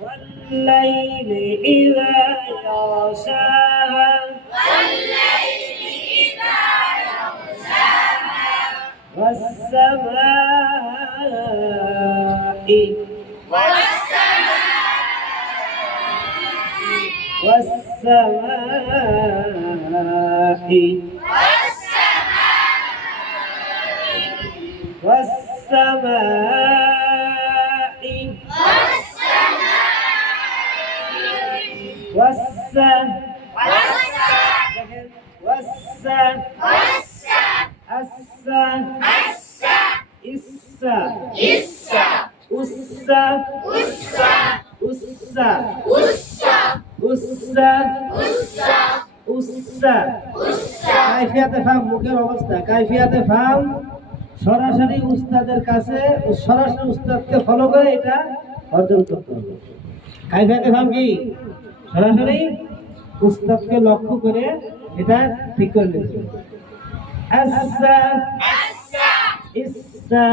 والليل إذا يغشاها والسماء কাইফিয়াতে ফাম মুখের অবস্থা কাইফিয়াতে ফাম সরাসরি উস্তাদের কাছে সরাসরি উস্তাদকে ফলো করে এটা অর্জন করতে হবে। কাইফিয়াতে ফাম কি সরাসরি উস্তাদকে লক্ষ্য করে এটা ঠিক করে নিতে হবে। আচ্ছা ইসা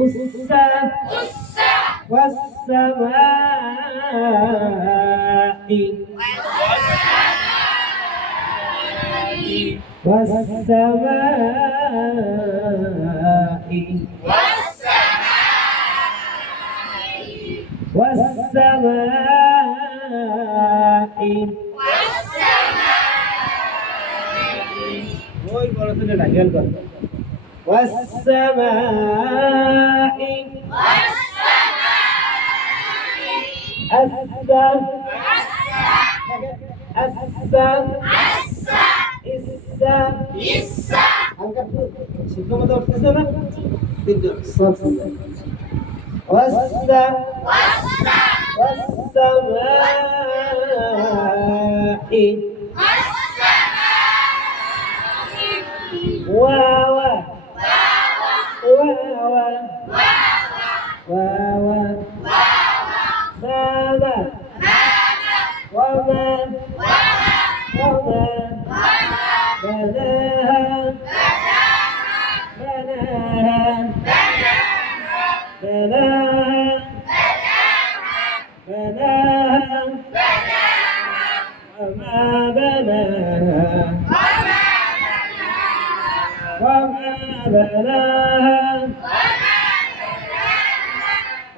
উসা ওয়াসসামাই ওই বড় ছেলে না খেয়াল কর والسماء والسماء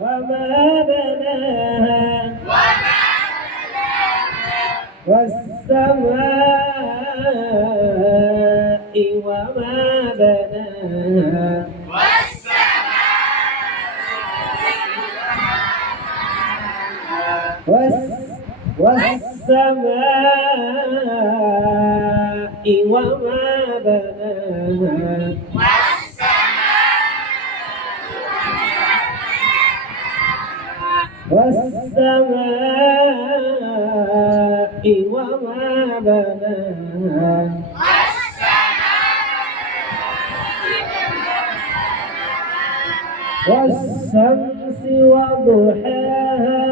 وما بناها والسماء وما بناها والسماء وما بناها والشمس وضحاها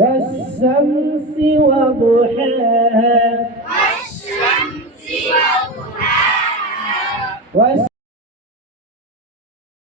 والشمس وضحاها